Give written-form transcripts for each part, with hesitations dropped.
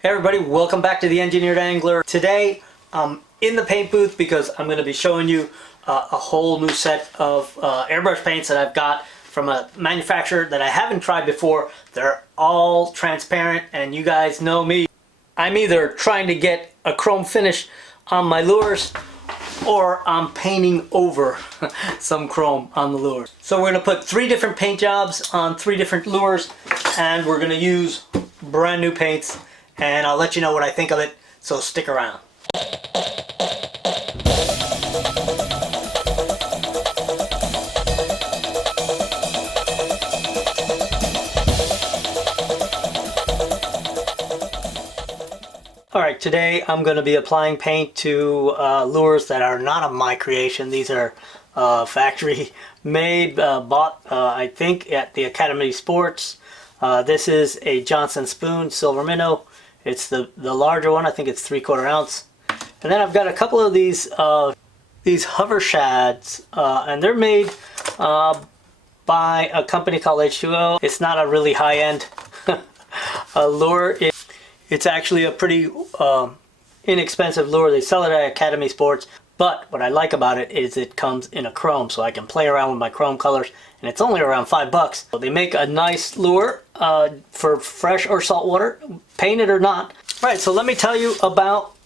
Hey everybody, welcome back to the Engineered Angler. Today I'm in the paint booth because I'm going to be showing you a whole new set of airbrush paints that I've got from a manufacturer that I haven't tried before. They're all transparent, and you guys know me. I'm either trying to get a chrome finish on my lures or I'm painting over some chrome on the lures. So we're going to put 3 different paint jobs on 3 different lures, and we're going to use brand new paints. And I'll let you know what I think of it, so stick around. Alright, today I'm going to be applying paint to lures that are not of my creation. These are factory made, bought I think at the Academy Sports. This is a Johnson Spoon Silver Minnow. It's the larger one. I think it's 3/4 ounce. And then I've got a couple of these hover shads, and they're made by a company called H2O. It's not a really high-end lure. It's actually a pretty inexpensive lure. They sell it at Academy Sports. But what I like about it is it comes in a chrome, so I can play around with my chrome colors, and it's only around $5. So they make a nice lure for fresh or salt water, painted or not. All right, so let me tell you about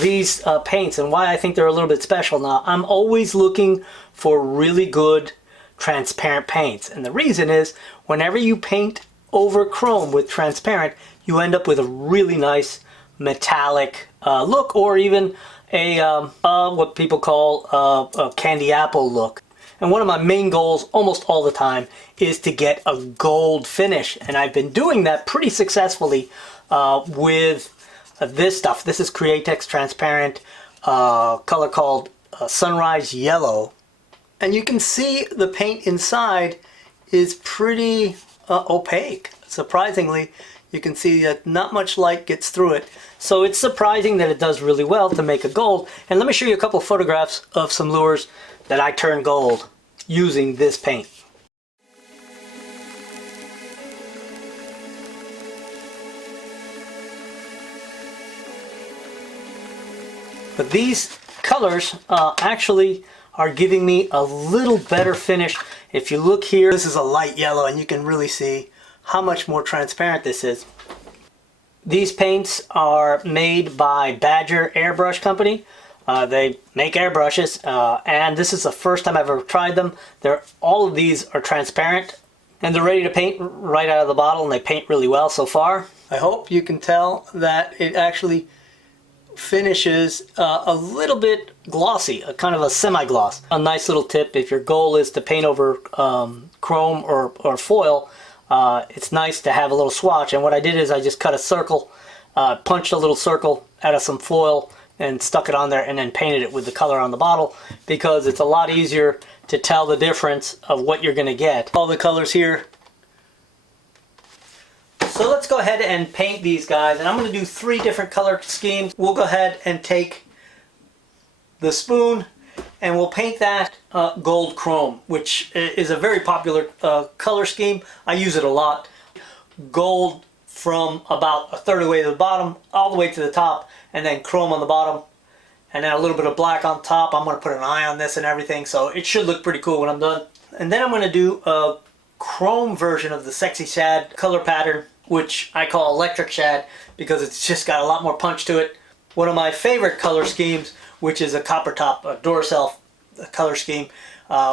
these paints and why I think they're a little bit special. Now, I'm always looking for really good transparent paints, and the reason is whenever you paint over chrome with transparent, you end up with a really nice metallic look, or even a what people call a candy apple look. And one of my main goals almost all the time is to get a gold finish, and I've been doing that pretty successfully with this stuff. This is Createx transparent, color called Sunrise Yellow, and you can see the paint inside is pretty opaque. Surprisingly, you can see that not much light gets through it. So it's surprising that it does really well to make a gold. And let me show you a couple of photographs of some lures that I turned gold using this paint. But these colors actually are giving me a little better finish. If you look here, this is a light yellow, and you can really see how much more transparent this is. These paints are made by Badger Airbrush company. They make airbrushes, and this is the first time I've ever tried them. All of these are transparent, and they're ready to paint right out of the bottle, and they paint really well so far. I hope you can tell that it actually finishes a little bit glossy, a kind of a semi-gloss. A nice little tip: if your goal is to paint over chrome or foil, it's nice to have a little swatch. And what I did is I just cut a circle, punched a little circle out of some foil and stuck it on there, and then painted it with the color on the bottle, because it's a lot easier to tell the difference of what you're going to get. All the colors here. So let's go ahead and paint these guys, and I'm going to do 3 different color schemes. We'll go ahead and take the spoon and we'll paint that gold chrome, which is a very popular color scheme. I use it a lot. Gold from about 1/3 of the way to the bottom all the way to the top, and then chrome on the bottom, and then a little bit of black on top. I'm going to put an eye on this and everything, so it should look pretty cool when I'm done. And then I'm going to do a chrome version of the Sexy Shad color pattern, which I call Electric Shad because it's just got a lot more punch to it. One of my favorite color schemes, which is a copper top, a Duracell color scheme,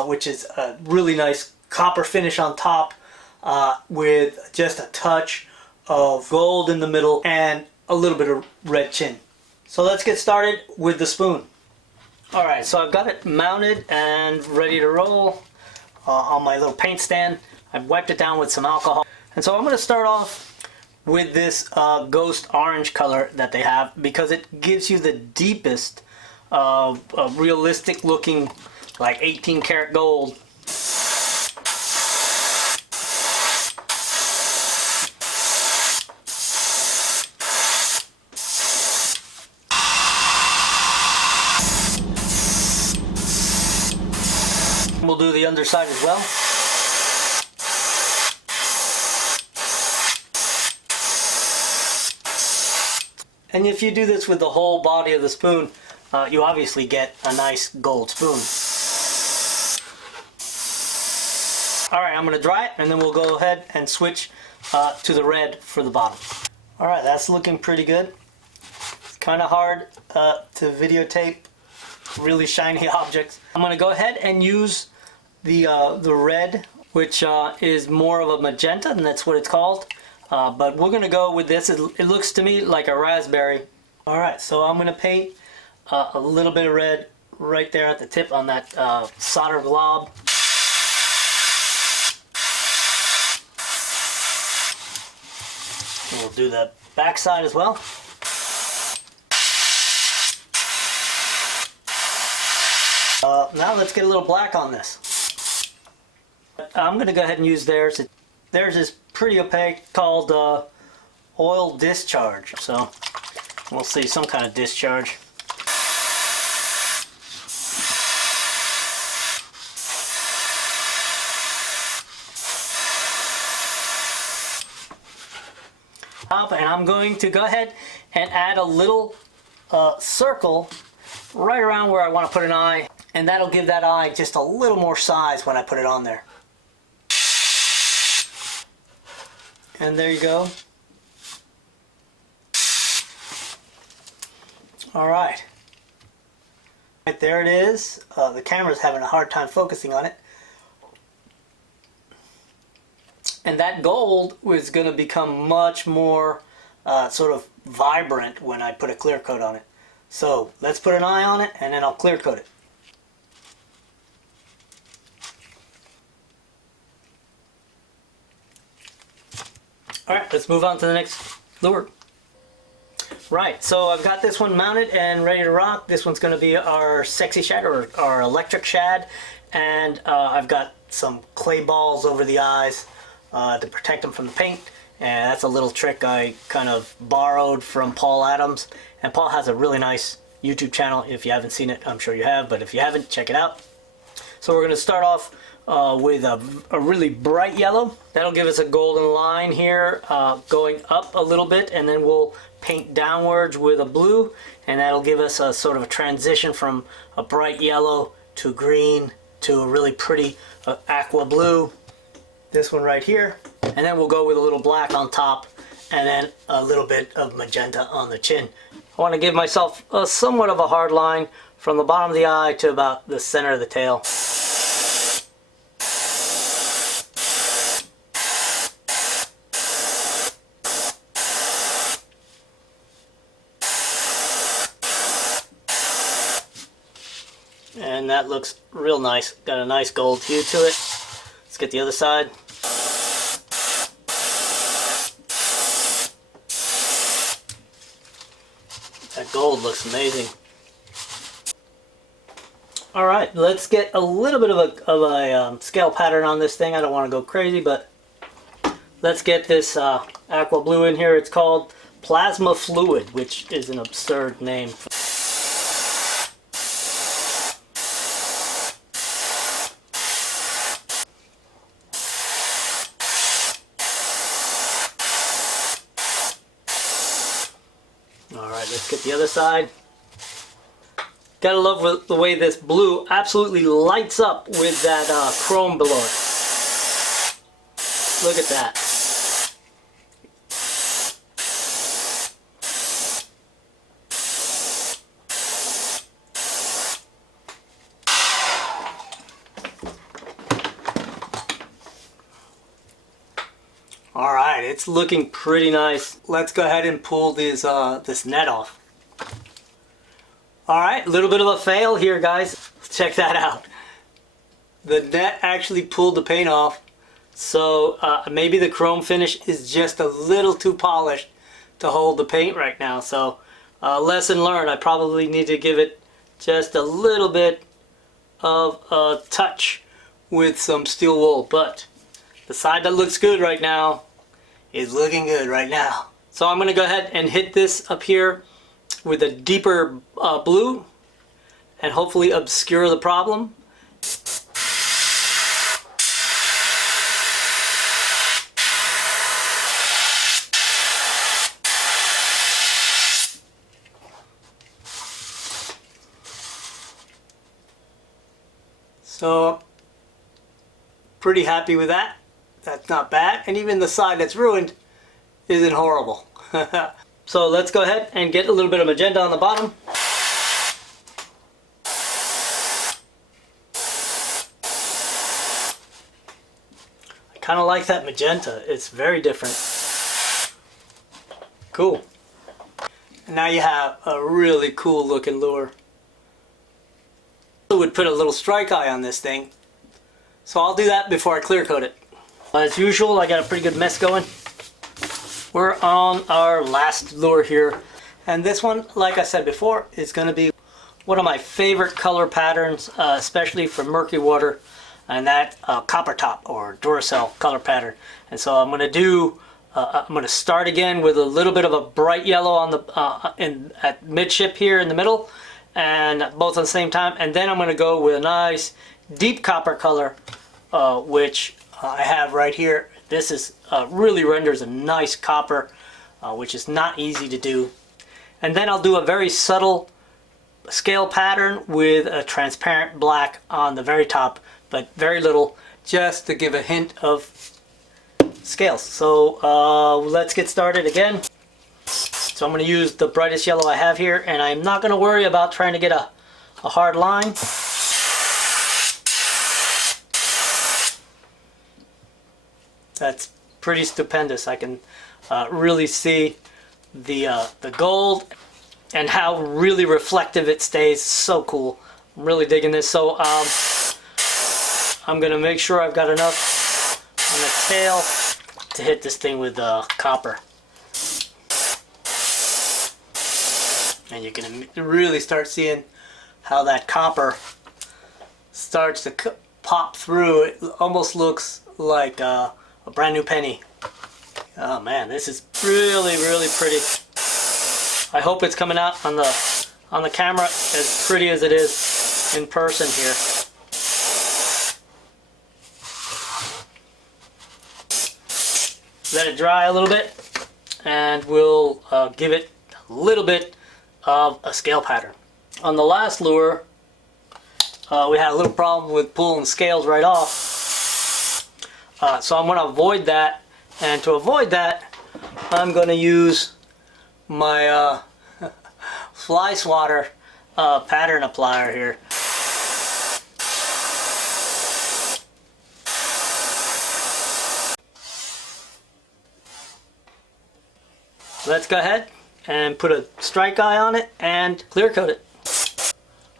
which is a really nice copper finish on top with just a touch of gold in the middle and a little bit of red chin. So let's get started with the spoon. Alright, so I've got it mounted and ready to roll on my little paint stand. I've wiped it down with some alcohol. And so I'm going to start off with this ghost orange color that they have, because it gives you the deepest realistic looking, like 18 karat gold. We'll do the underside as well. And if you do this with the whole body of the spoon, you obviously get a nice gold spoon. Alright, I'm going to dry it and then we'll go ahead and switch to the red for the bottom. Alright, that's looking pretty good. It's kind of hard to videotape really shiny objects. I'm going to go ahead and use the red, which is more of a magenta, and that's what it's called. But we're going to go with this. It looks to me like a raspberry. Alright, so I'm going to paint a little bit of red right there at the tip on that solder glob. And we'll do the back side as well. Now let's get a little black on this. I'm going to go ahead and use theirs. Theirs is pretty opaque, called oil discharge. So we'll see, some kind of discharge. And I'm going to go ahead and add a little circle right around where I want to put an eye, and that'll give that eye just a little more size when I put it on there. And there you go. Alright. Right there it is. The camera's having a hard time focusing on it. And that gold is going to become much more sort of vibrant when I put a clear coat on it. So let's put an eye on it and then I'll clear coat it. Alright, let's move on to the next lure. Right, so I've got this one mounted and ready to rock. This one's going to be our sexy shad, or our electric shad. And I've got some clay balls over the eyes to protect them from the paint. And that's a little trick I kind of borrowed from Paul Adams. And Paul has a really nice YouTube channel. If you haven't seen it, I'm sure you have, but if you haven't, check it out. So we're going to start off with a really bright yellow. That'll give us a golden line here going up a little bit, and then we'll paint downwards with a blue, and that'll give us a sort of a transition from a bright yellow to green to a really pretty aqua blue. This one right here. And then we'll go with a little black on top and then a little bit of magenta on the chin. I want to give myself somewhat of a hard line from the bottom of the eye to about the center of the tail. And that looks real nice. Got a nice gold hue to it. Let's get the other side. That gold looks amazing. Alright, let's get a little bit of a scale pattern on this thing. I don't want to go crazy, but let's get this aqua blue in here. It's called Plasma Fluid, which is an absurd name. Alright, let's get the other side. Gotta love the way this blue absolutely lights up with that chrome below it. Look at that. Alright, it's looking pretty nice. Let's go ahead and pull this net off. Alright, a little bit of a fail here, guys. Check that out. The net actually pulled the paint off, so maybe the chrome finish is just a little too polished to hold the paint right now. So lesson learned, I probably need to give it just a little bit of a touch with some steel wool, but the side that looks good right now is looking good right now. So I'm going to go ahead and hit this up here with a deeper blue and hopefully obscure the problem. So pretty happy with that. That's not bad. And even the side that's ruined isn't horrible. So let's go ahead and get a little bit of magenta on the bottom. I kind of like that magenta. It's very different. Cool. And now you have a really cool looking lure. I would put a little strike eye on this thing. So I'll do that before I clear coat it. As usual, I got a pretty good mess going. We're on our last lure here. And this one, like I said before, is going to be one of my favorite color patterns, especially for murky water, and that copper top or Duracell color pattern. And so I'm going to start again with a little bit of a bright yellow on the at midship here in the middle, and both at the same time. And then I'm going to go with a nice deep copper color, which I have right here. This is really renders a nice copper, which is not easy to do. And then I'll do a very subtle scale pattern with a transparent black on the very top, but very little, just to give a hint of scales. So let's get started again. So I'm going to use the brightest yellow I have here, and I'm not going to worry about trying to get a hard line. That's pretty stupendous. I can really see the gold and how really reflective it stays. So cool. I'm really digging this. So I'm going to make sure I've got enough on the tail to hit this thing with copper. And you can really start seeing how that copper starts to pop through. It almost looks like a brand new penny. Oh man, this is really, really pretty. I hope it's coming out on the camera as pretty as it is in person here. Let it dry a little bit, and we'll give it a little bit of a scale pattern. On the last lure, we had a little problem with pulling scales right off. So I'm going to avoid that, and to avoid that, I'm going to use my fly swatter pattern applier here. Let's go ahead and put a strike eye on it and clear coat it.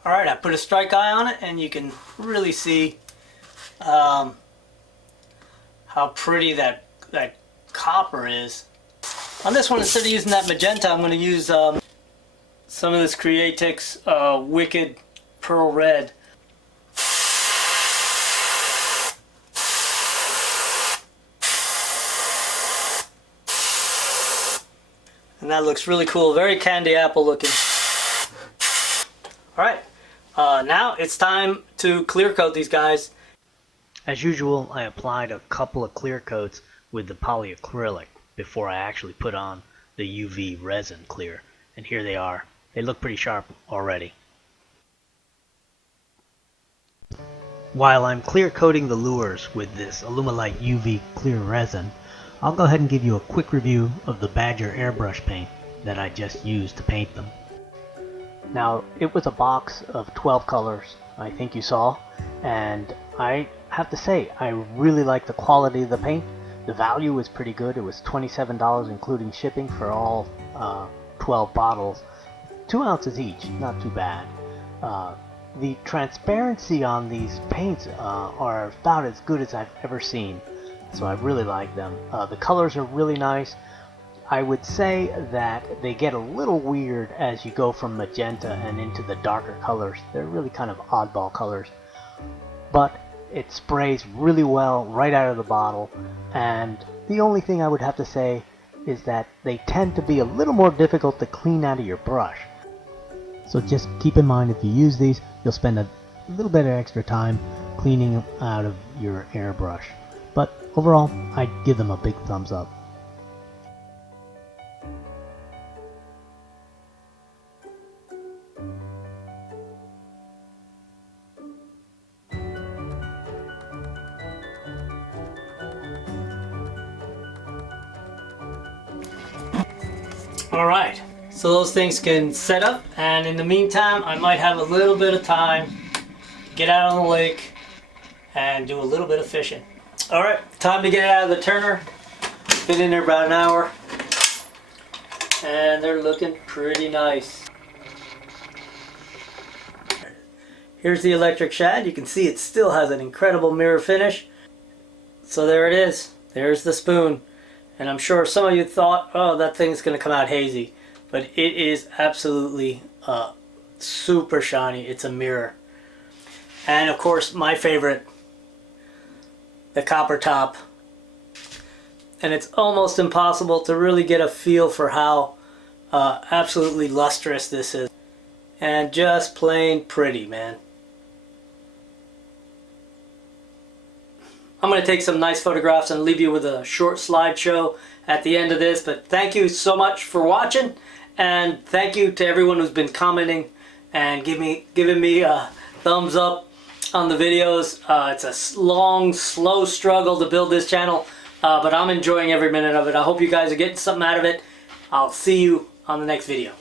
Alright, I put a strike eye on it, and you can really see how pretty that copper is. On this one, instead of using that magenta, I'm going to use some of this Creatix Wicked Pearl Red. And that looks really cool, very candy apple looking. Alright, now it's time to clear coat these guys. As usual, I applied a couple of clear coats with the polyacrylic before I actually put on the UV resin clear. And here they are. They look pretty sharp already. While I'm clear coating the lures with this Alumilite UV clear resin, I'll go ahead and give you a quick review of the Badger Airbrush paint that I just used to paint them. Now, it was a box of 12 colors, I think you saw, and I have to say, I really like the quality of the paint. The value was pretty good. It was $27 including shipping for all 12 bottles. 2 ounces each, not too bad. The transparency on these paints are about as good as I've ever seen, so I really like them. The colors are really nice. I would say that they get a little weird as you go from magenta and into the darker colors. They're really kind of oddball colors, but it sprays really well right out of the bottle. And the only thing I would have to say is that they tend to be a little more difficult to clean out of your brush. So just keep in mind, if you use these, you'll spend a little bit of extra time cleaning out of your airbrush. But overall, I'd give them a big thumbs up. Alright, so those things can set up, and in the meantime I might have a little bit of time to get out on the lake and do a little bit of fishing. Alright, time to get out of the turner. Been in there about an hour and they're looking pretty nice. Here's the electric shad. You can see it still has an incredible mirror finish. So there it is. There's the spoon. And I'm sure some of you thought, oh, that thing's going to come out hazy. But it is absolutely super shiny. It's a mirror. And of course, my favorite, the copper top. And it's almost impossible to really get a feel for how absolutely lustrous this is. And just plain pretty, man. I'm going to take some nice photographs and leave you with a short slideshow at the end of this. But thank you so much for watching. And thank you to everyone who's been commenting and giving me a thumbs up on the videos. It's a long, slow struggle to build this channel. But I'm enjoying every minute of it. I hope you guys are getting something out of it. I'll see you on the next video.